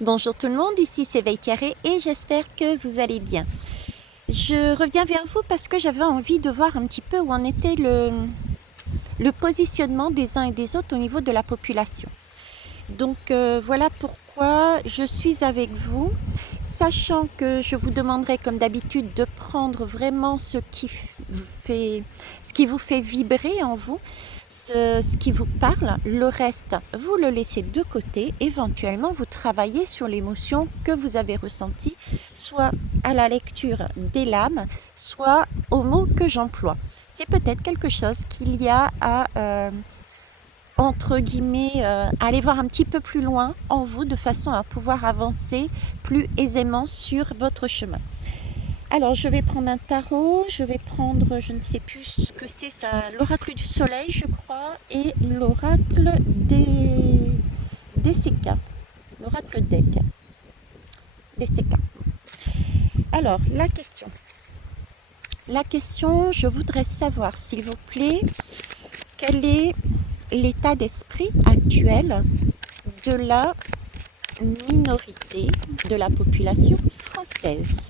Bonjour tout le monde, ici c'est Veitiaré et j'espère que vous allez bien. Je reviens vers vous parce que j'avais envie de voir un petit peu où en était le positionnement des uns et des autres au niveau de la population. Donc voilà pourquoi je suis avec vous, sachant que je vous demanderai comme d'habitude de prendre vraiment ce qui vous fait vibrer en vous, ce qui vous parle. Le reste, vous le laissez de côté. Éventuellement, vous travaillez sur l'émotion que vous avez ressentie, soit à la lecture des lames, soit aux mots que j'emploie. C'est peut-être quelque chose qu'il y a à entre guillemets, aller voir un petit peu plus loin en vous de façon à pouvoir avancer plus aisément sur votre chemin. Alors, je vais prendre un tarot, je vais prendre, je ne sais plus ce que c'est, ça, l'oracle du soleil, je crois, et l'oracle des CK, l'oracle deck, des CK. Alors, la question, je voudrais savoir, s'il vous plaît, quel est l'état d'esprit actuel de la minorité de la population française.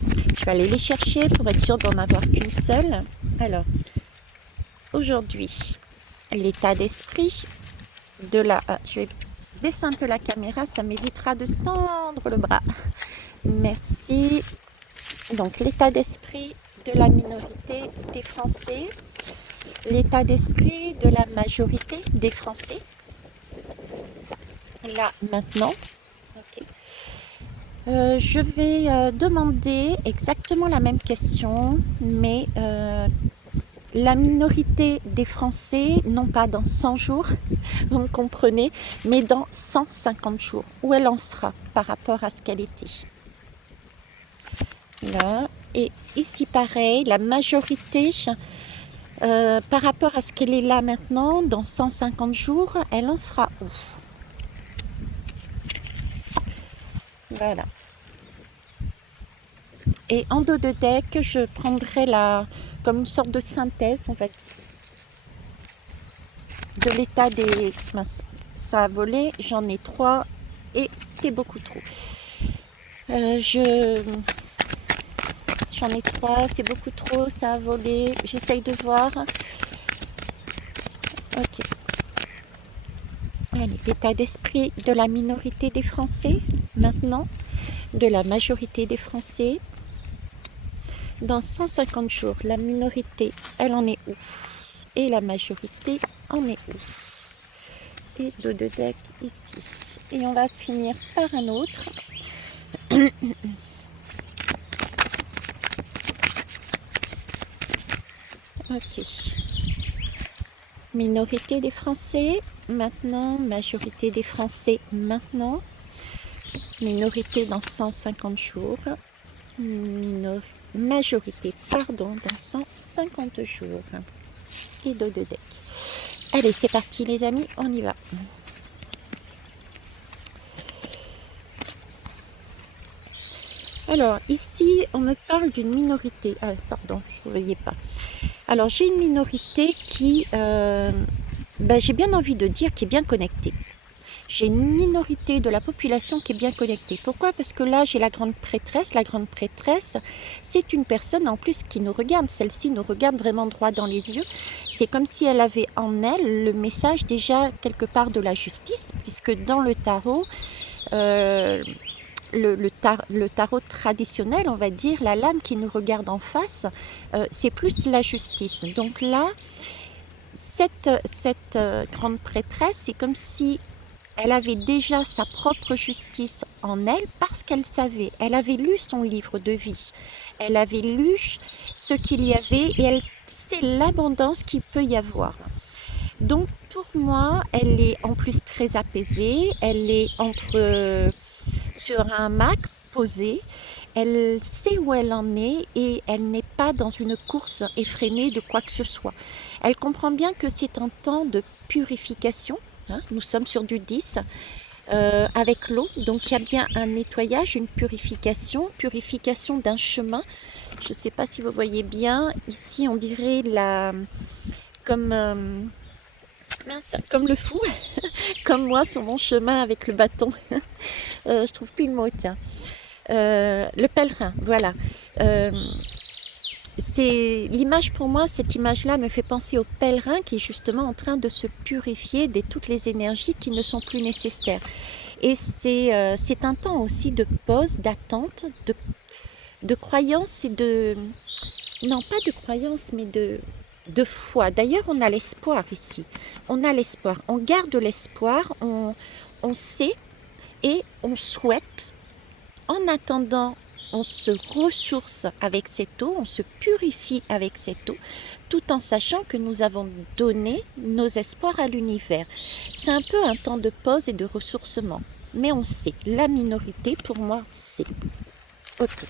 Je vais aller les chercher pour être sûre d'en avoir qu'une seule. Alors, aujourd'hui, l'état d'esprit de la... je vais baisser un peu la caméra, ça m'évitera de tendre le bras. Merci. Donc, l'état d'esprit de la minorité des Français, l'état d'esprit de la majorité des Français, là, maintenant. Okay. Je vais demander exactement la même question, mais la minorité des Français, non pas dans 100 jours, vous me comprenez, mais dans 150 jours, où elle en sera par rapport à ce qu'elle était. Là, et ici pareil, la majorité, par rapport à ce qu'elle est là maintenant, dans 150 jours, elle en sera où? Voilà. Et en dos de deck, je prendrai comme une sorte de synthèse, on va dire, de l'état des... Mince, ça a volé, j'en ai 3 et c'est beaucoup trop. J'en ai 3, c'est beaucoup trop, ça a volé, j'essaye de voir. Ok. Allez, l'état d'esprit de la minorité des Français, maintenant, de la majorité des Français. Dans 150 jours, la minorité, elle en est où? Et la majorité en est où? Et dos de deck ici. Et on va finir par un autre. Ok. Minorité des Français, maintenant. Majorité des Français, maintenant. Minorité dans 150 jours. Majorité, pardon, dans 150 jours. Et dos de deck. Allez, c'est parti les amis, on y va. Alors, ici, on me parle d'une minorité. Ah, pardon, vous ne voyez pas. Alors, j'ai une minorité qui, j'ai bien envie de dire, qui est bien connectée. J'ai une minorité de la population qui est bien connectée. Pourquoi? Parce que là, j'ai la grande prêtresse. La grande prêtresse, c'est une personne en plus qui nous regarde. Celle-ci nous regarde vraiment droit dans les yeux. C'est comme si elle avait en elle le message déjà quelque part de la justice, puisque dans le tarot, le tarot traditionnel, on va dire, la lame qui nous regarde en face, c'est plus la justice. Donc là, cette grande prêtresse, c'est comme si elle avait déjà sa propre justice en elle parce qu'elle savait, elle avait lu son livre de vie, elle avait lu ce qu'il y avait et elle sait l'abondance qu'il peut y avoir. Donc pour moi, elle est en plus très apaisée, elle est sur un hamac posé, elle sait où elle en est et elle n'est pas dans une course effrénée de quoi que ce soit. Elle comprend bien que c'est un temps de purification. Nous sommes sur du 10 avec l'eau, donc il y a bien un nettoyage, une purification d'un chemin. Je ne sais pas si vous voyez bien, ici on dirait comme Mince, comme le fou, comme moi sur mon chemin avec le bâton. Je trouve plus le mot, tiens. Le pèlerin, voilà. Euh, c'est l'image pour moi, cette image-là me fait penser au pèlerin qui est justement en train de se purifier de toutes les énergies qui ne sont plus nécessaires. Et c'est un temps aussi de pause, d'attente, de croyance et de... Non, pas de croyance, mais de foi. D'ailleurs, on a l'espoir ici. On a l'espoir. On garde l'espoir, on sait et on souhaite. En attendant, on se ressource avec cette eau, on se purifie avec cette eau, tout en sachant que nous avons donné nos espoirs à l'univers. C'est un peu un temps de pause et de ressourcement. Mais on sait, la minorité, pour moi, c'est. Ok,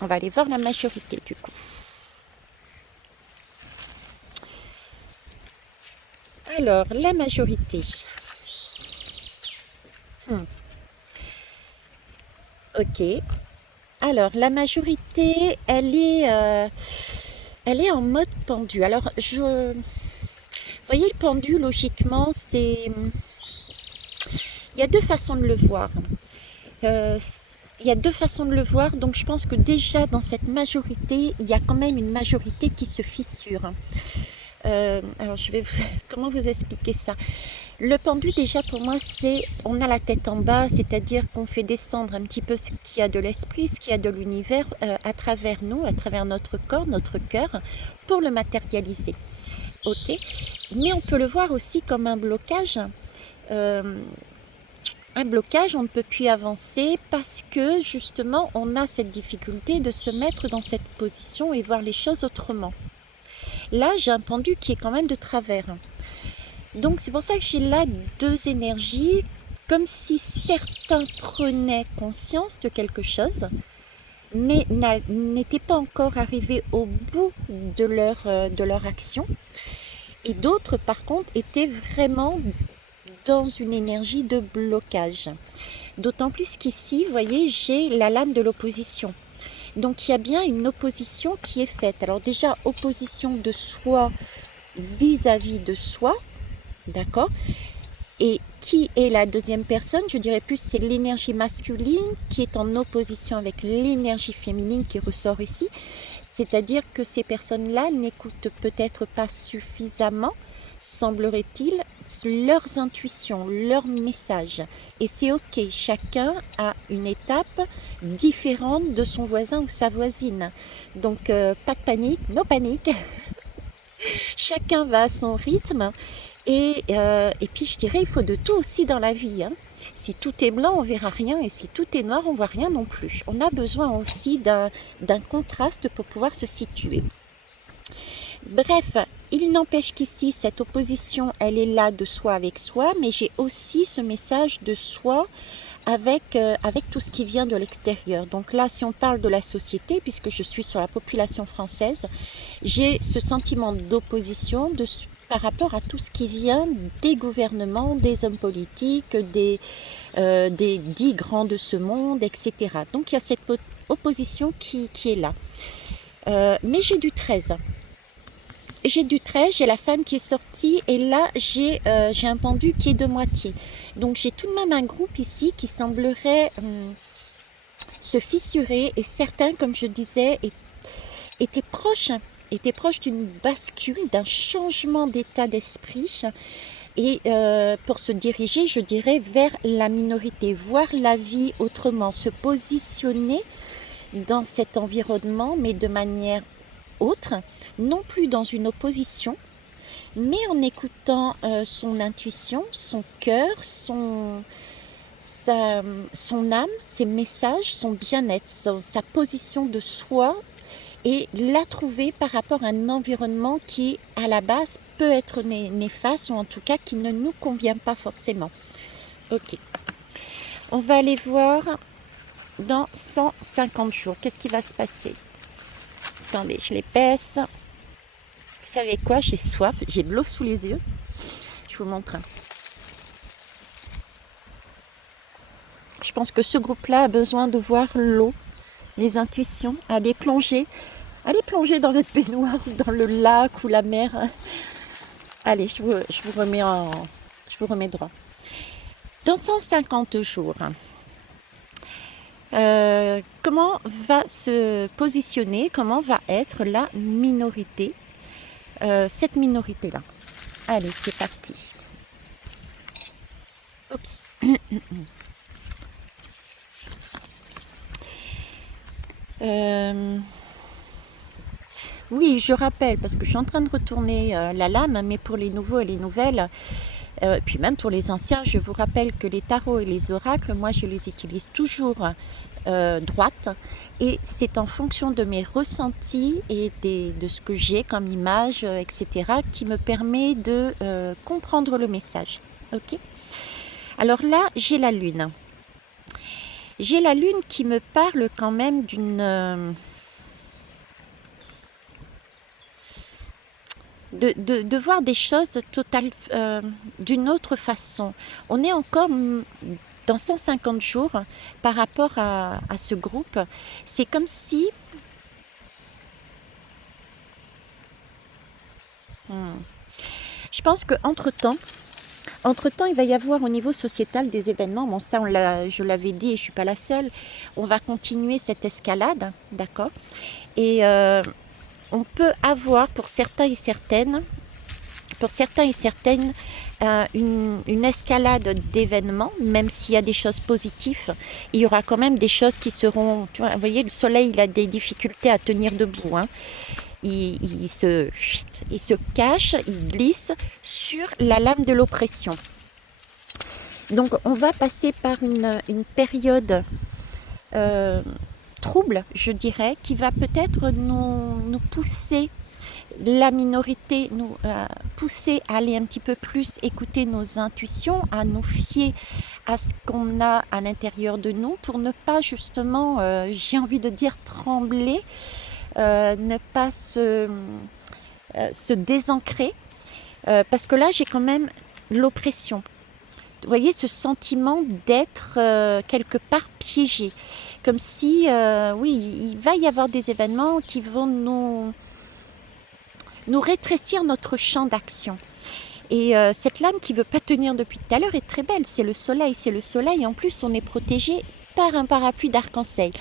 on va aller voir la majorité du coup. Alors, la majorité. Ok. Alors, la majorité, elle est en mode pendu. Alors, vous voyez, le pendu, logiquement, il y a deux façons de le voir. Il y a deux façons de le voir, donc je pense que déjà dans cette majorité, il y a quand même une majorité qui se fissure. Alors, comment vous expliquer ça? Le pendu, déjà, pour moi, on a la tête en bas, c'est-à-dire qu'on fait descendre un petit peu ce qu'il y a de l'esprit, ce qu'il y a de l'univers à travers nous, à travers notre corps, notre cœur, pour le matérialiser. Ok. Mais on peut le voir aussi comme un blocage. Un blocage, on ne peut plus avancer parce que, justement, on a cette difficulté de se mettre dans cette position et voir les choses autrement. Là, j'ai un pendu qui est quand même de travers. Donc c'est pour ça que j'ai là deux énergies, comme si certains prenaient conscience de quelque chose, mais n'étaient pas encore arrivés au bout de leur action. Et d'autres, par contre, étaient vraiment dans une énergie de blocage. D'autant plus qu'ici, vous voyez, j'ai la lame de l'opposition. Donc il y a bien une opposition qui est faite. Alors déjà, opposition de soi vis-à-vis de soi. D'accord? Et qui est la deuxième personne? Je dirais plus c'est l'énergie masculine qui est en opposition avec l'énergie féminine qui ressort ici. C'est-à-dire que ces personnes-là n'écoutent peut-être pas suffisamment, semblerait-il, leurs intuitions, leurs messages. Et c'est ok, chacun a une étape différente de son voisin ou sa voisine. Donc pas de panique, no panique. Chacun va à son rythme. Et puis je dirais, il faut de tout aussi dans la vie. Hein. Si tout est blanc, on verra rien. Et si tout est noir, on voit rien non plus. On a besoin aussi d'un contraste pour pouvoir se situer. Bref, il n'empêche qu'ici, cette opposition, elle est là de soi avec soi. Mais j'ai aussi ce message de soi avec tout ce qui vient de l'extérieur. Donc là, si on parle de la société, puisque je suis sur la population française, j'ai ce sentiment d'opposition, par rapport à tout ce qui vient des gouvernements, des hommes politiques, des dits grands de ce monde, etc. Donc il y a cette opposition qui est là. Mais j'ai du 13. J'ai la femme qui est sortie et là j'ai un pendu qui est de moitié. Donc j'ai tout de même un groupe ici qui semblerait se fissurer et certains, comme je disais, étaient proches d'une bascule, d'un changement d'état d'esprit et pour se diriger, je dirais, vers la minorité, voir la vie autrement, se positionner dans cet environnement, mais de manière autre, non plus dans une opposition, mais en écoutant son intuition, son cœur, son âme, ses messages, son bien-être, sa position de soi, et la trouver par rapport à un environnement qui, à la base, peut être néfaste ou en tout cas qui ne nous convient pas forcément. Ok. On va aller voir dans 150 jours. Qu'est-ce qui va se passer? Attendez, je les baisse. Vous savez quoi? J'ai soif, j'ai de l'eau sous les yeux. Je vous montre. Je pense que ce groupe-là a besoin de voir l'eau, les intuitions, aller plonger dans votre baignoire, dans le lac ou la mer. Allez, je vous remets droit. Dans 150 jours, comment va se positionner, comment va être la minorité, cette minorité-là. Allez, c'est parti. Oups. Oui, je rappelle, parce que je suis en train de retourner la lame, mais pour les nouveaux et les nouvelles, puis même pour les anciens, je vous rappelle que les tarots et les oracles, moi je les utilise toujours droite, et c'est en fonction de mes ressentis et de ce que j'ai comme image, etc., qui me permet de comprendre le message. Ok. Alors là, j'ai la lune. J'ai la lune qui me parle quand même de voir des choses d'une autre façon. On est encore dans 150 jours par rapport à ce groupe. C'est comme si... Je pense qu'entre-temps, il va y avoir au niveau sociétal des événements. Bon, ça, je l'avais dit et je ne suis pas la seule. On va continuer cette escalade, d'accord? Et on peut avoir pour certains et certaines, une escalade d'événements, même s'il y a des choses positives, il y aura quand même des choses qui seront... Tu vois, vous voyez, le soleil, il a des difficultés à tenir debout, hein. Il se cache, il glisse sur la lame de l'oppression. Donc on va passer par une période trouble, je dirais, qui va peut-être nous pousser, la minorité, nous pousser à aller un petit peu plus écouter nos intuitions, à nous fier à ce qu'on a à l'intérieur de nous pour ne pas justement, j'ai envie de dire, trembler, ne pas se désancrer, parce que là j'ai quand même l'oppression. Vous voyez, ce sentiment d'être quelque part piégé, comme si, oui, il va y avoir des événements qui vont nous rétrécir notre champ d'action. Et cette lame qui ne veut pas tenir depuis tout à l'heure est très belle, c'est le soleil, en plus on est protégé par un parapluie d'arc-en-ciel.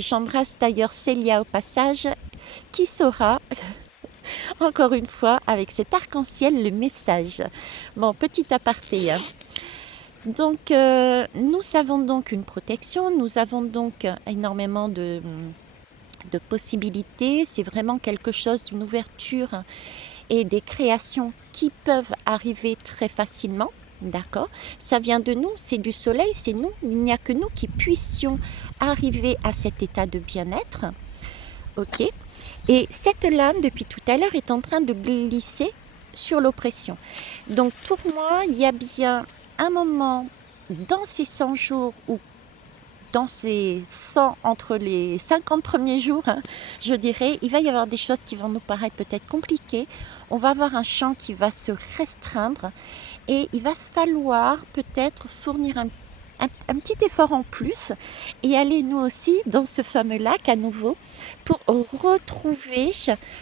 J'embrasse d'ailleurs Célia au passage, qui saura... Encore une fois, avec cet arc-en-ciel, le message. Bon, petit aparté. Hein. Donc, nous avons donc une protection, nous avons donc énormément de possibilités. C'est vraiment quelque chose d'une ouverture et des créations qui peuvent arriver très facilement. D'accord? Ça vient de nous, c'est du soleil, c'est nous. Il n'y a que nous qui puissions arriver à cet état de bien-être. Ok? Et cette lame, depuis tout à l'heure, est en train de glisser sur l'oppression. Donc pour moi, il y a bien un moment dans ces 100 jours ou dans ces 100, entre les 50 premiers jours, hein, je dirais, il va y avoir des choses qui vont nous paraître peut-être compliquées. On va avoir un champ qui va se restreindre et il va falloir peut-être fournir un petit effort en plus et aller nous aussi dans ce fameux lac à nouveau pour retrouver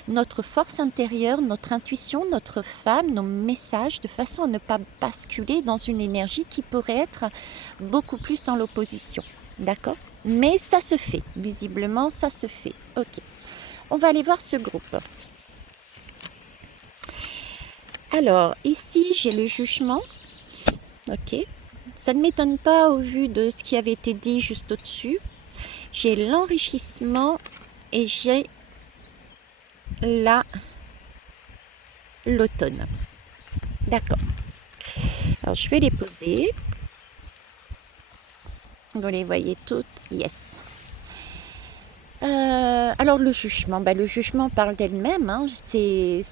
notre force intérieure, notre intuition, notre femme, nos messages, de façon à ne pas basculer dans une énergie qui pourrait être beaucoup plus dans l'opposition. D'accord? Mais ça se fait, visiblement ça se fait. Ok, on va aller voir ce groupe. Alors, ici j'ai le jugement. Ok, ça ne m'étonne pas au vu de ce qui avait été dit juste au-dessus. J'ai l'enrichissement et j'ai l'automne. D'accord. Alors, je vais les poser. Vous les voyez toutes. Yes. Alors, le jugement. Le jugement parle d'elle-même. Hein. C'est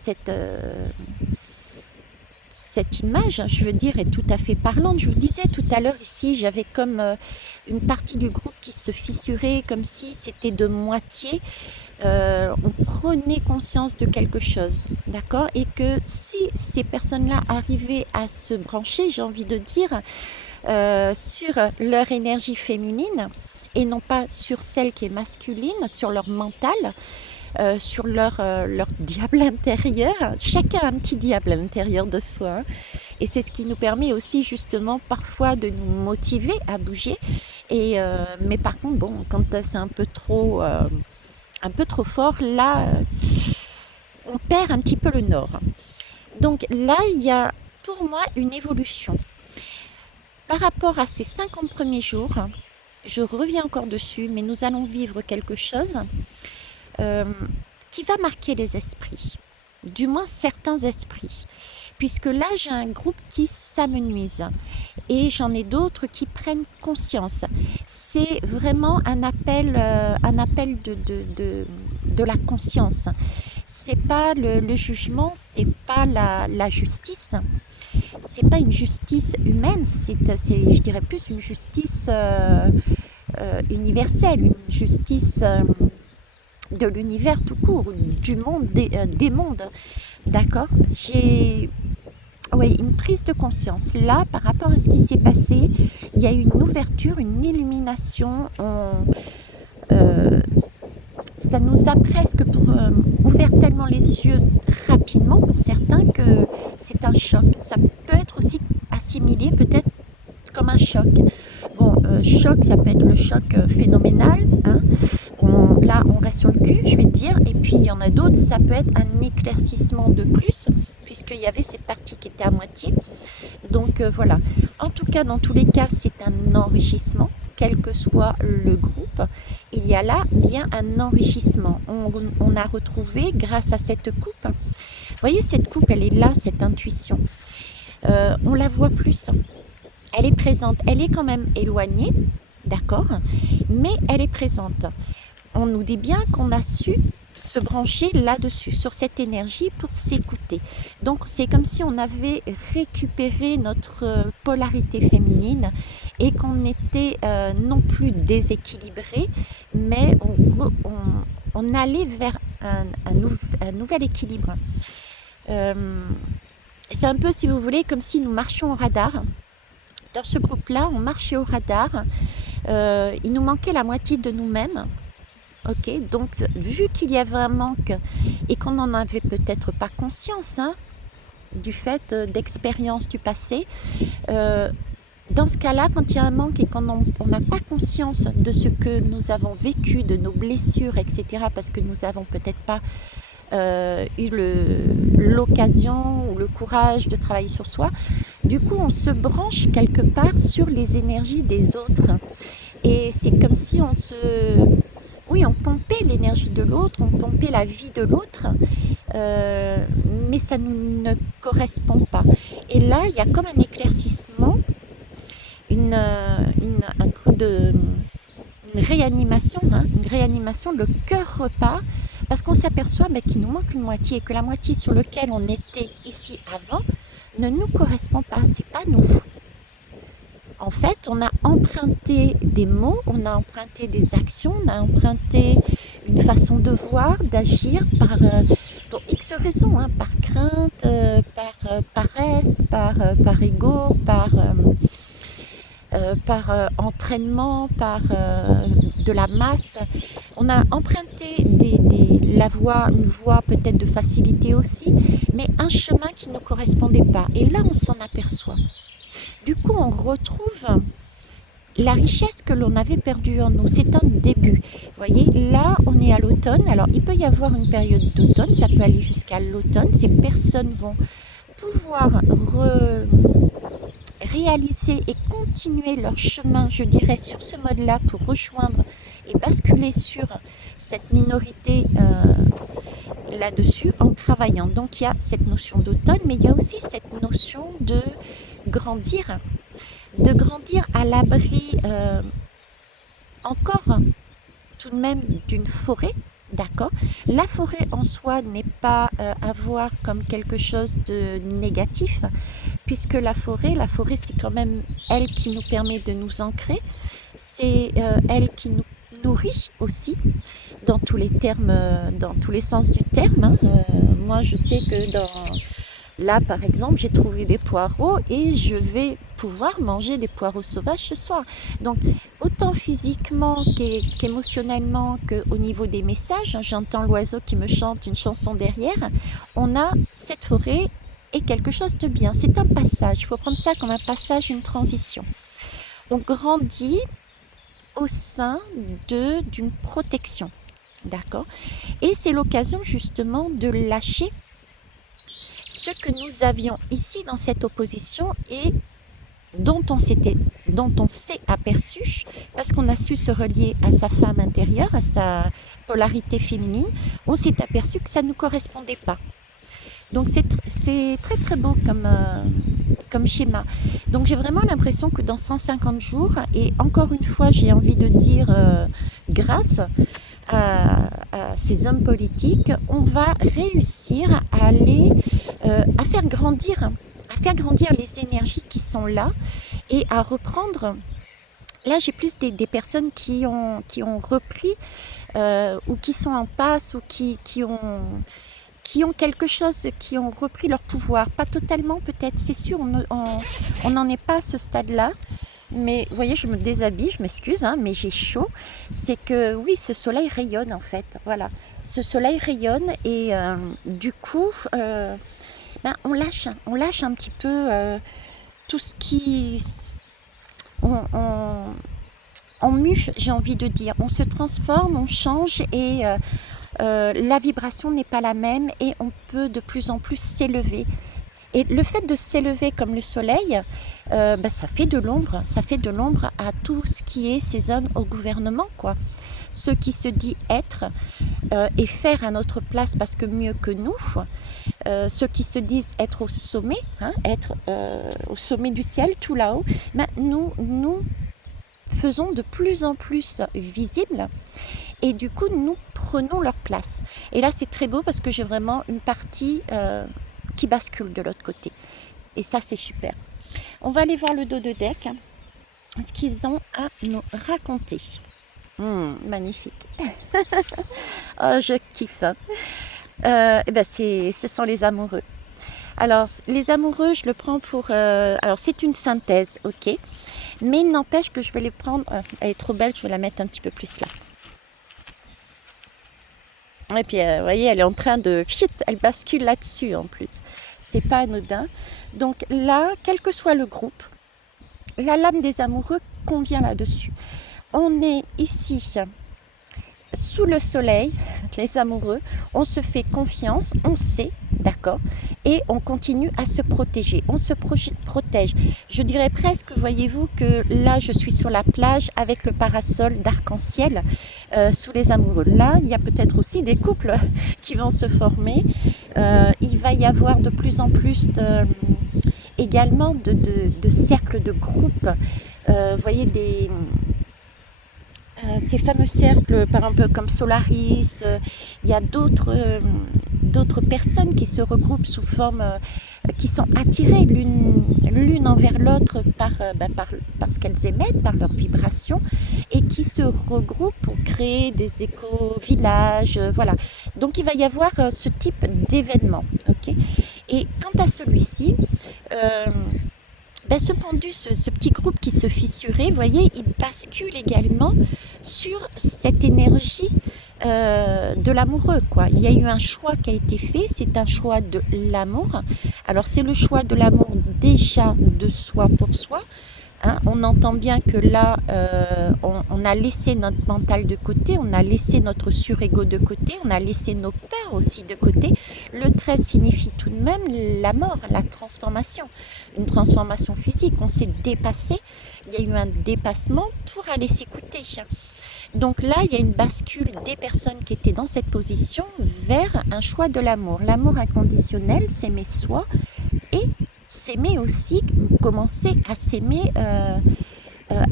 cette image, je veux dire, est tout à fait parlante. Je vous disais tout à l'heure ici, j'avais comme une partie du groupe qui se fissurait, comme si c'était de moitié. On prenait conscience de quelque chose, d'accord? Et que si ces personnes-là arrivaient à se brancher, j'ai envie de dire, sur leur énergie féminine, et non pas sur celle qui est masculine, sur leur mental, sur leur diable intérieur. Chacun a un petit diable à l'intérieur de soi, hein. Et c'est ce qui nous permet aussi justement parfois de nous motiver à bouger. Mais par contre, bon, quand c'est un peu trop fort, là, on perd un petit peu le nord. Donc là, il y a pour moi une évolution. Par rapport à ces 50 premiers jours, je reviens encore dessus, mais nous allons vivre quelque chose euh, qui va marquer les esprits, du moins certains esprits, puisque là j'ai un groupe qui s'amenuise et j'en ai d'autres qui prennent conscience. C'est vraiment un appel de la conscience. C'est pas le jugement, c'est pas la justice, c'est pas une justice humaine, je dirais plus une justice universelle, une justice de l'univers tout court, du monde, des mondes. D'accord. J'ai une prise de conscience. Là, par rapport à ce qui s'est passé, il y a eu une ouverture, une illumination. Ça nous a presque ouvert tellement les yeux rapidement pour certains que c'est un choc. Ça peut être aussi assimilé peut-être comme un choc. Bon, choc, ça peut être le choc phénoménal, hein. Là, on reste sur le cul, je vais te dire. Et puis, il y en a d'autres, ça peut être un éclaircissement de plus, puisqu'il y avait cette partie qui était à moitié. Donc, voilà. En tout cas, dans tous les cas, c'est un enrichissement, quel que soit le groupe. Il y a là bien un enrichissement. On a retrouvé, grâce à cette coupe, vous voyez, cette coupe, elle est là, cette intuition. On la voit plus. Elle est présente. Elle est quand même éloignée, d'accord, mais elle est présente. On nous dit bien qu'on a su se brancher là-dessus, sur cette énergie pour s'écouter. Donc c'est comme si on avait récupéré notre polarité féminine et qu'on était non plus déséquilibré, mais on allait vers un nouvel équilibre. C'est un peu, si vous voulez, comme si nous marchions au radar. Dans ce groupe-là, on marchait au radar. Il nous manquait la moitié de nous-mêmes. Ok, donc vu qu'il y avait un manque et qu'on n'en avait peut-être pas conscience, hein, du fait d'expérience du passé, dans ce cas-là, quand il y a un manque et qu'on n'a pas conscience de ce que nous avons vécu, de nos blessures, etc., parce que nous n'avons peut-être pas eu l'occasion ou le courage de travailler sur soi, du coup on se branche quelque part sur les énergies des autres. Et c'est comme si on pompait l'énergie de l'autre, on pompait la vie de l'autre, mais ça ne correspond pas. Et là, il y a comme un éclaircissement, une réanimation, hein, le cœur repart, parce qu'on s'aperçoit qu'il nous manque une moitié, et que la moitié sur laquelle on était ici avant ne nous correspond pas, c'est pas nous. En fait, on a emprunté des mots, on a emprunté des actions, on a emprunté une façon de voir, d'agir pour X raisons, hein, par crainte, par paresse, par ego, par entraînement, par de la masse. On a emprunté une voie peut-être de facilité aussi, mais un chemin qui ne correspondait pas. Et là, on s'en aperçoit. Du coup, on retrouve la richesse que l'on avait perdue en nous. C'est un début. Vous voyez, là, on est à l'automne. Alors, il peut y avoir une période d'automne. Ça peut aller jusqu'à l'automne. Ces personnes vont pouvoir réaliser et continuer leur chemin, je dirais, sur ce mode-là pour rejoindre et basculer sur cette minorité là-dessus en travaillant. Donc, il y a cette notion d'automne, mais il y a aussi cette notion de grandir à l'abri encore tout de même d'une forêt, d'accord. La forêt en soi n'est pas à voir comme quelque chose de négatif, puisque la forêt c'est quand même elle qui nous permet de nous ancrer, c'est elle qui nous nourrit aussi, dans tous les termes, dans tous les sens du terme, hein. Moi je sais que Là, par exemple, j'ai trouvé des poireaux et je vais pouvoir manger des poireaux sauvages ce soir. Donc, autant physiquement qu'émotionnellement qu'au niveau des messages, hein, j'entends l'oiseau qui me chante une chanson derrière, on a cette forêt et quelque chose de bien. C'est un passage, il faut prendre ça comme un passage, une transition. On grandit au sein d'une protection, d'accord? Et c'est l'occasion justement de lâcher ce que nous avions ici dans cette opposition et dont on s'est aperçu parce qu'on a su se relier à sa femme intérieure, à sa polarité féminine, on s'est aperçu que ça ne nous correspondait pas. Donc c'est très très beau comme schéma. Donc j'ai vraiment l'impression que dans 150 jours, et encore une fois j'ai envie de dire grâce à ces hommes politiques, on va réussir à aller à faire grandir les énergies qui sont là et à reprendre. Là, j'ai plus des personnes qui ont repris ou qui sont en passe ou qui ont quelque chose, qui ont repris leur pouvoir. Pas totalement peut-être, c'est sûr, on n'en est pas à ce stade-là. Mais vous voyez, je me déshabille, je m'excuse, hein, mais j'ai chaud. C'est que oui, ce soleil rayonne en fait. Voilà, ce soleil rayonne et du coup, ben, on lâche un petit peu tout ce qui... On mûche, j'ai envie de dire. On se transforme, on change et la vibration n'est pas la même et on peut de plus en plus s'élever. Et le fait de s'élever comme le soleil, ben, ça fait de l'ombre à tout ce qui est ces hommes au gouvernement, quoi. Ceux qui se disent être et faire à notre place parce que mieux que nous, ceux qui se disent être au sommet, hein, être au sommet du ciel, tout là-haut, ben, nous faisons de plus en plus visibles et du coup nous prenons leur place. Et là c'est très beau parce que j'ai vraiment une partie qui bascule de l'autre côté. Et ça c'est super. On va aller voir le dos de deck, ce qu'ils ont à nous raconter. Magnifique. Oh, je kiffe. Et ben ce sont les amoureux. Alors, les amoureux, je le prends pour... alors, c'est une synthèse, ok. Mais il n'empêche que je vais les prendre... elle est trop belle, je vais la mettre un petit peu plus là. Et puis, vous voyez, elle est en train de... Elle bascule là-dessus, en plus. C'est pas anodin. Donc là, quel que soit le groupe, la lame des amoureux convient là-dessus. On est ici... sous le soleil, les amoureux, on se fait confiance, on sait, d'accord, et on continue à se protéger. On se protège. Je dirais presque, voyez-vous, que là, je suis sur la plage avec le parasol d'arc-en-ciel sous les amoureux. Là, il y a peut-être aussi des couples qui vont se former. Il va y avoir de plus en plus également de cercles, de groupes. Vous voyez, ces fameux cercles, par exemple comme Solaris, il y a d'autres personnes qui se regroupent sous forme, qui sont attirées l'une envers l'autre par ce qu'elles émettent, par leurs vibrations, et qui se regroupent pour créer des éco-villages, voilà. Donc il va y avoir ce type d'événement, ok. Et quant à celui-ci, ce pendu, ce petit groupe qui se fissurait, vous voyez, il bascule également sur cette énergie de l'amoureux, quoi. Il y a eu un choix qui a été fait, c'est un choix de l'amour. Alors c'est le choix de l'amour déjà de soi pour soi. Hein, on entend bien que là, on a laissé notre mental de côté, on a laissé notre surego de côté, on a laissé nos peurs aussi de côté. Le 13 signifie tout de même la mort, la transformation, une transformation physique. On s'est dépassé, il y a eu un dépassement pour aller s'écouter. Donc là, il y a une bascule des personnes qui étaient dans cette position vers un choix de l'amour. L'amour inconditionnel, s'aimer soi et s'aimer aussi, commencer à s'aimer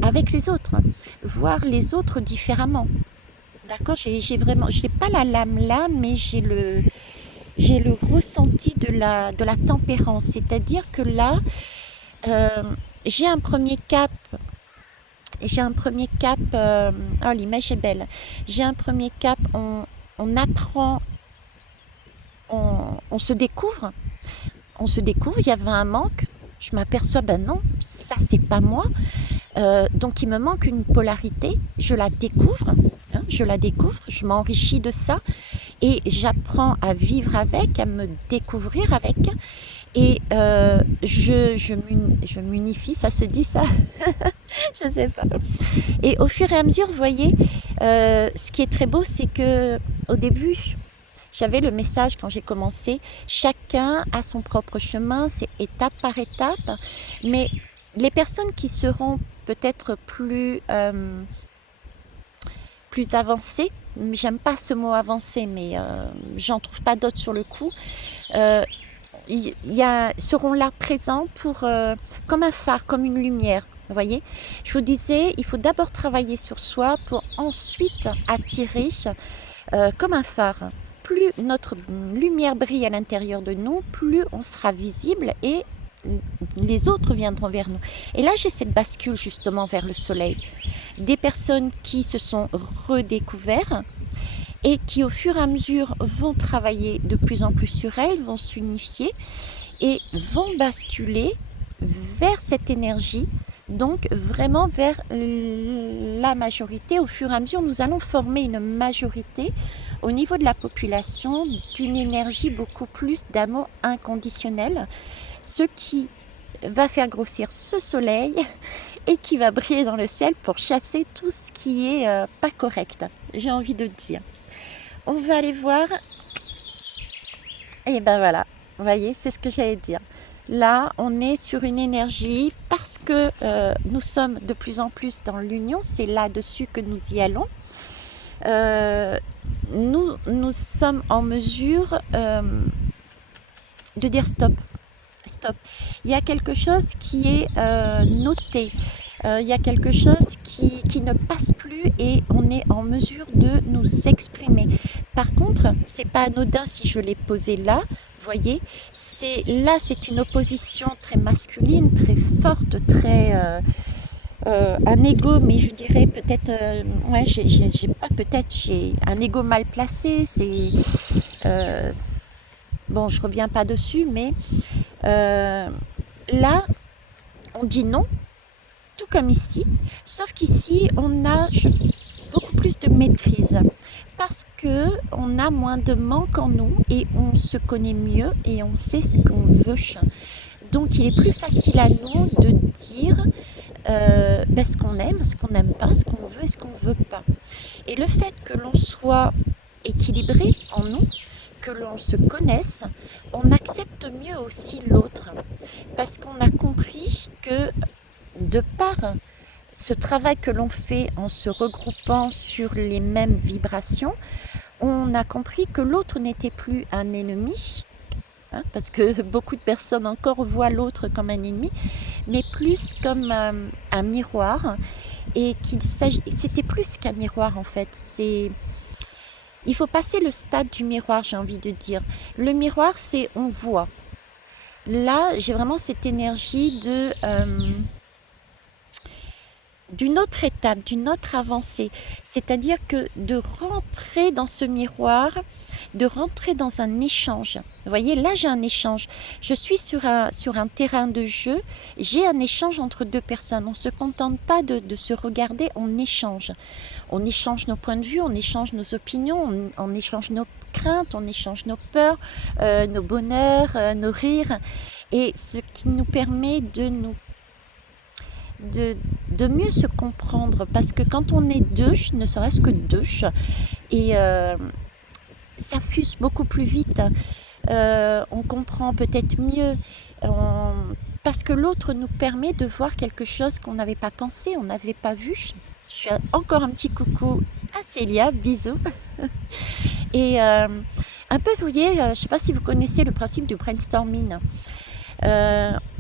avec les autres, voir les autres différemment. D'accord, j'ai pas la lame là, mais j'ai le ressenti de la tempérance, c'est-à-dire que là, j'ai un premier cap. Oh, l'image est belle. J'ai un premier cap, on apprend, on se découvre. on se découvre, il y avait un manque, je m'aperçois, ben non, ça c'est pas moi. Donc il me manque une polarité, je la découvre, hein, je m'enrichis de ça et j'apprends à vivre avec, à me découvrir avec. Et je m'unifie, ça se dit ça? Je sais pas. Et au fur et à mesure, vous voyez, ce qui est très beau, c'est que au début, j'avais le message quand j'ai commencé, chacun a son propre chemin, c'est étape par étape, mais les personnes qui seront peut-être plus avancées, j'aime pas ce mot avancé, mais j'en trouve pas d'autres sur le coup, euh, seront là présents pour, comme un phare, comme une lumière. Vous voyez, je vous disais, il faut d'abord travailler sur soi pour ensuite attirer comme un phare. Plus notre lumière brille à l'intérieur de nous, plus on sera visible et les autres viendront vers nous. Et là, j'ai cette bascule justement vers le soleil. Des personnes qui se sont redécouvertes et qui au fur et à mesure vont travailler de plus en plus sur elles, vont s'unifier et vont basculer vers cette énergie, donc vraiment vers la majorité. Au fur et à mesure, nous allons former une majorité au niveau de la population d'une énergie beaucoup plus d'amour inconditionnel, ce qui va faire grossir ce soleil et qui va briller dans le ciel pour chasser tout ce qui est pas correct, j'ai envie de dire. On va aller voir. Et ben voilà, vous voyez, c'est ce que j'allais dire. Là, on est sur une énergie parce que nous sommes de plus en plus dans l'union, c'est là-dessus que nous y allons. Nous sommes en mesure de dire stop. Stop. Il y a quelque chose qui est noté. Il y a quelque chose qui ne passe plus et on est en mesure de nous exprimer. Par contre, c'est pas anodin si je l'ai posé là. Vous voyez, c'est une opposition très masculine, très forte, très un ego, mais je dirais peut-être, ouais, j'ai un ego mal placé. Bon, je reviens pas dessus, mais là, on dit non, tout comme ici, sauf qu'ici, on a beaucoup plus de maîtrise parce que on a moins de manque en nous et on se connaît mieux et on sait ce qu'on veut. Donc, il est plus facile à nous de dire ce qu'on aime, ce qu'on n'aime pas, ce qu'on veut et ce qu'on ne veut pas. Et le fait que l'on soit équilibré en nous, que l'on se connaisse, on accepte mieux aussi l'autre parce qu'on a compris que de par ce travail que l'on fait en se regroupant sur les mêmes vibrations, on a compris que l'autre n'était plus un ennemi, hein, parce que beaucoup de personnes encore voient l'autre comme un ennemi, mais plus comme un miroir, et c'était plus qu'un miroir en fait. Il faut passer le stade du miroir, j'ai envie de dire. Le miroir, c'est on voit. Là, j'ai vraiment cette énergie d'une autre étape, d'une autre avancée. C'est-à-dire que de rentrer dans ce miroir, de rentrer dans un échange. Vous voyez, là j'ai un échange. Je suis sur un terrain de jeu, j'ai un échange entre deux personnes. On ne se contente pas de se regarder, on échange. On échange nos points de vue, on échange nos opinions, on échange nos craintes, on échange nos peurs, nos bonheurs, nos rires. Et ce qui nous permet de mieux se comprendre, parce que quand on est deux, ne serait-ce que deux, et ça fuse beaucoup plus vite, on comprend peut-être mieux, parce que l'autre nous permet de voir quelque chose qu'on n'avait pas pensé, on n'avait pas vu. Je fais encore un petit coucou à Célia, bisous. Et un peu, vous voyez, je ne sais pas si vous connaissez le principe du brainstorming.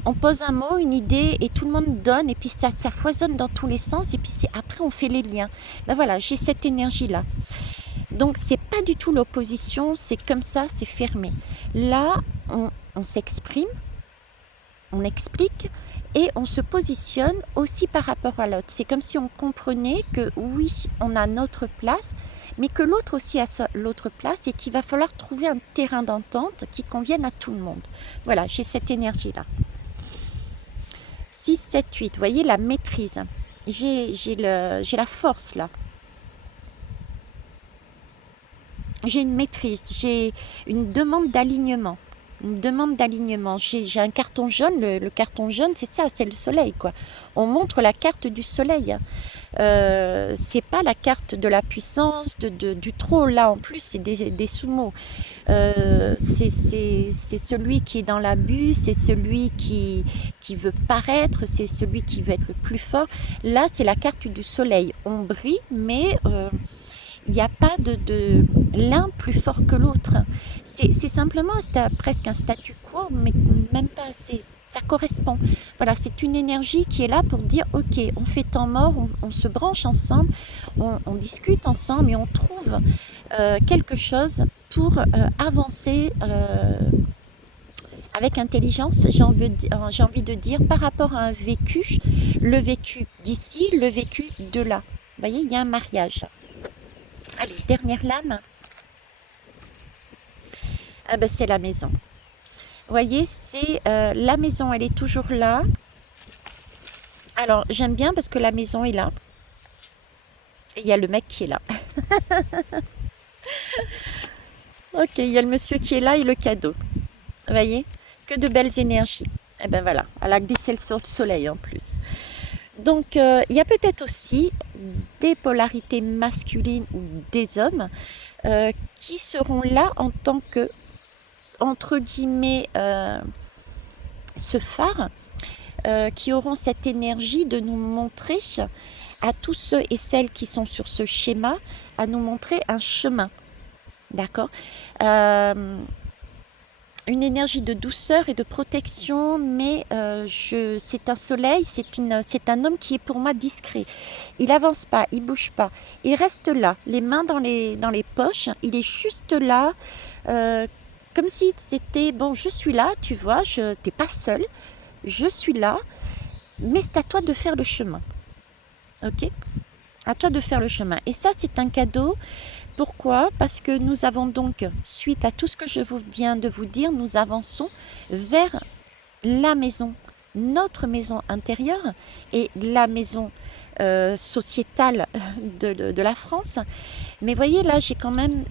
On pose un mot, une idée et tout le monde donne et puis ça foisonne dans tous les sens et puis après on fait les liens. Ben voilà, j'ai cette énergie-là. Donc c'est pas du tout l'opposition, c'est comme ça, c'est fermé. Là, on s'exprime, on explique et on se positionne aussi par rapport à l'autre. C'est comme si on comprenait que oui, on a notre place, mais que l'autre aussi a l'autre place et qu'il va falloir trouver un terrain d'entente qui convienne à tout le monde. Voilà, j'ai cette énergie-là. 6, 7, 8, vous voyez la maîtrise. J'ai la force là. J'ai une maîtrise, j'ai une demande d'alignement. Une demande d'alignement. J'ai un carton jaune, le carton jaune, c'est ça, c'est le soleil, quoi. On montre la carte du soleil. C'est pas la carte de la puissance, du trop, là en plus, c'est des sous-mots. C'est celui qui est dans l'abus, c'est celui qui veut paraître, c'est celui qui veut être le plus fort. Là, c'est la carte du soleil. On brille, mais il n'y a pas de l'un plus fort que l'autre. C'est simplement presque un statu quo, mais même pas. Ça correspond. Voilà, c'est une énergie qui est là pour dire ok, on fait temps mort, on se branche ensemble, on discute ensemble et on trouve quelque chose pour avancer avec intelligence, j'ai envie de dire, par rapport à un vécu, le vécu d'ici, le vécu de là. Vous voyez, il y a un mariage. Allez, dernière lame. Ah ben, c'est la maison. Vous voyez, c'est la maison, elle est toujours là. Alors, j'aime bien parce que la maison est là. Et il y a le mec qui est là. Ok, il y a le monsieur qui est là et le cadeau. Vous voyez, que de belles énergies. Et ben voilà, elle a glissé sur le soleil en plus. Donc, il y a peut-être aussi des polarités masculines ou des hommes qui seront là en tant que, entre guillemets, ce phare, qui auront cette énergie de nous montrer à tous ceux et celles qui sont sur ce schéma, à nous montrer un chemin. D'accord, une énergie de douceur et de protection, mais c'est un soleil, c'est un homme qui est pour moi discret. Il avance pas, il bouge pas, il reste là, les mains dans les poches, il est juste là, comme si c'était, bon, je suis là, tu vois, t'es pas seul, je suis là, mais c'est à toi de faire le chemin, ok? À toi de faire le chemin. Et ça, c'est un cadeau. Pourquoi? Parce que nous avons donc, suite à tout ce que je viens de vous dire, nous avançons vers la maison, notre maison intérieure et la maison sociétale de la France. Mais voyez, là, j'ai quand même,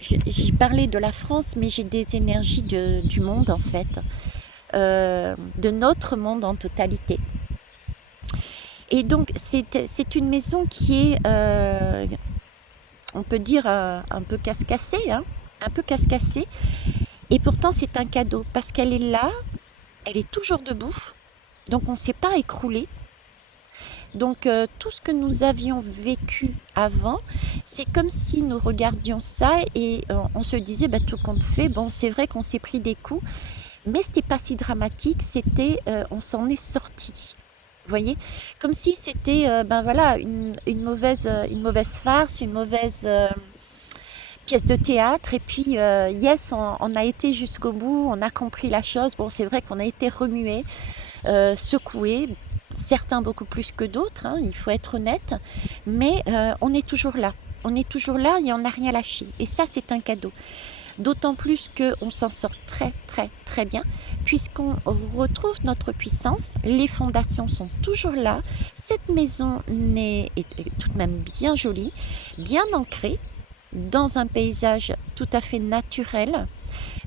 j'ai parlé de la France, mais j'ai des énergies du monde, en fait, de notre monde en totalité. Et donc, c'est une maison qui est... on peut dire un peu casse-cassée, hein, un peu casse-cassée. Et pourtant, c'est un cadeau parce qu'elle est là, elle est toujours debout, donc on ne s'est pas écroulé. Donc tout ce que nous avions vécu avant, c'est comme si nous regardions ça et on se disait, bah, tout compte fait, bon, c'est vrai qu'on s'est pris des coups, mais c'était pas si dramatique, on s'en est sorti. Vous voyez, comme si c'était ben voilà, une mauvaise farce, une mauvaise pièce de théâtre. Et puis, yes, on a été jusqu'au bout, on a compris la chose. Bon, c'est vrai qu'on a été remués, secoués, certains beaucoup plus que d'autres, hein, il faut être honnête. Mais on est toujours là. On est toujours là et on n'a rien lâché. Et ça, c'est un cadeau. D'autant plus qu'on s'en sort très très très bien puisqu'on retrouve notre puissance, les fondations sont toujours là, cette maison est tout de même bien jolie, bien ancrée dans un paysage tout à fait naturel,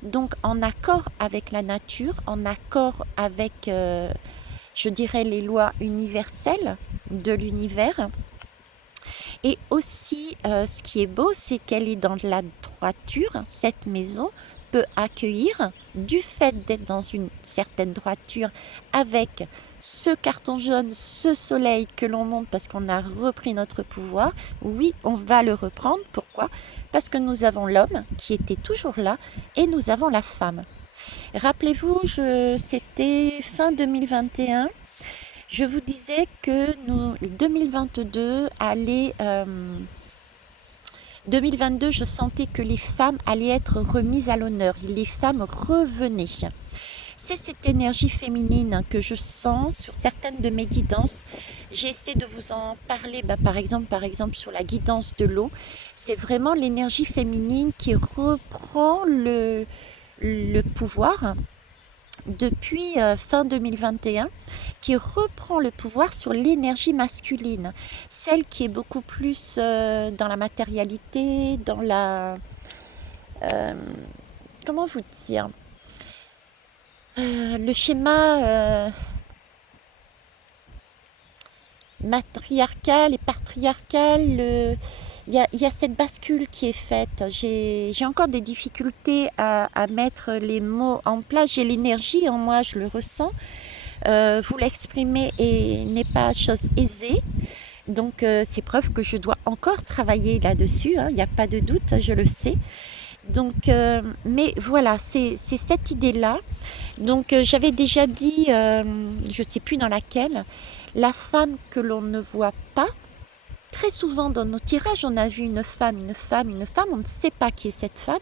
donc en accord avec la nature, en accord avec, je dirais, les lois universelles de l'univers. Et aussi, ce qui est beau, c'est qu'elle est dans la droiture. Cette maison peut accueillir, du fait d'être dans une certaine droiture, avec ce carton jaune, ce soleil que l'on monte parce qu'on a repris notre pouvoir. Oui, on va le reprendre. Pourquoi? Parce que nous avons l'homme qui était toujours là et nous avons la femme. Rappelez-vous, c'était fin 2021. Je vous disais que 2022 allait... 2022, je sentais que les femmes allaient être remises à l'honneur. Les femmes revenaient. C'est cette énergie féminine que je sens sur certaines de mes guidances. J'ai essayé de vous en parler, par exemple sur la guidance de l'eau. C'est vraiment l'énergie féminine qui reprend le pouvoir depuis fin 2021, qui reprend le pouvoir sur l'énergie masculine, celle qui est beaucoup plus dans la matérialité, dans la... euh, comment vous dire, le schéma matriarcal et patriarcal, il y a cette bascule qui est faite. J'ai encore des difficultés à mettre les mots en place. J'ai l'énergie en moi, je le ressens. Vous l'exprimer n'est pas chose aisée. Donc c'est preuve que je dois encore travailler là-dessus, hein, il n'y a pas de doute, je le sais. Donc, mais voilà, c'est cette idée-là. Donc j'avais déjà dit, je ne sais plus dans laquelle, la femme que l'on ne voit pas. Très souvent dans nos tirages, on a vu une femme, une femme, une femme, on ne sait pas qui est cette femme.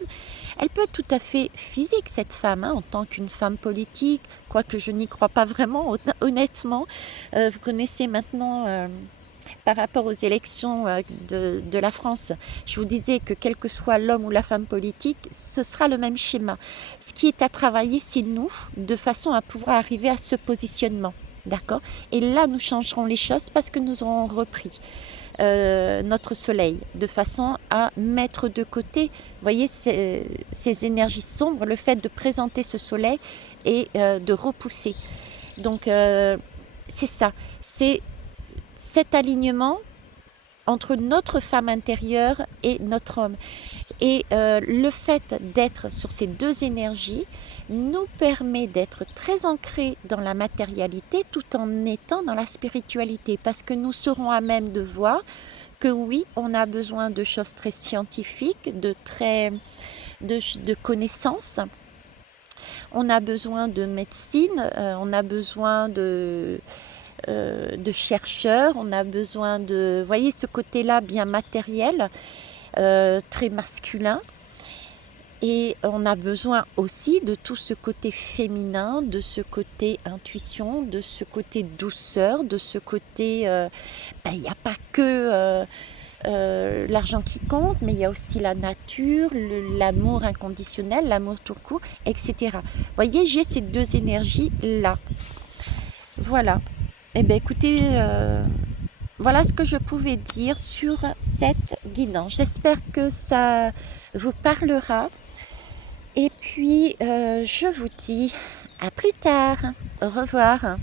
Elle peut être tout à fait physique, cette femme, hein, en tant qu'une femme politique, quoique je n'y crois pas vraiment, honnêtement. Vous connaissez maintenant, par rapport aux élections de la France, je vous disais que quel que soit l'homme ou la femme politique, ce sera le même schéma. Ce qui est à travailler, c'est nous, de façon à pouvoir arriver à ce positionnement. D'accord? Et là, nous changerons les choses parce que nous aurons repris notre soleil, de façon à mettre de côté, vous voyez, ces énergies sombres, le fait de présenter ce soleil et de repousser. Donc, c'est ça, c'est cet alignement entre notre femme intérieure et notre homme. Et le fait d'être sur ces deux énergies nous permet d'être très ancrés dans la matérialité tout en étant dans la spiritualité, parce que nous serons à même de voir que oui, on a besoin de choses très scientifiques, de connaissances, on a besoin de médecine, on a besoin de chercheurs, on a besoin de, vous voyez, ce côté-là bien matériel, très masculin. Et on a besoin aussi de tout ce côté féminin, de ce côté intuition, de ce côté douceur, de ce côté... il n'y a pas que l'argent qui compte, mais il y a aussi la nature, l'amour inconditionnel, l'amour tout court, etc. Vous voyez, j'ai ces deux énergies-là. Voilà. Eh bien, écoutez, voilà ce que je pouvais dire sur cette guidance. J'espère que ça vous parlera. Et puis, je vous dis à plus tard. Au revoir.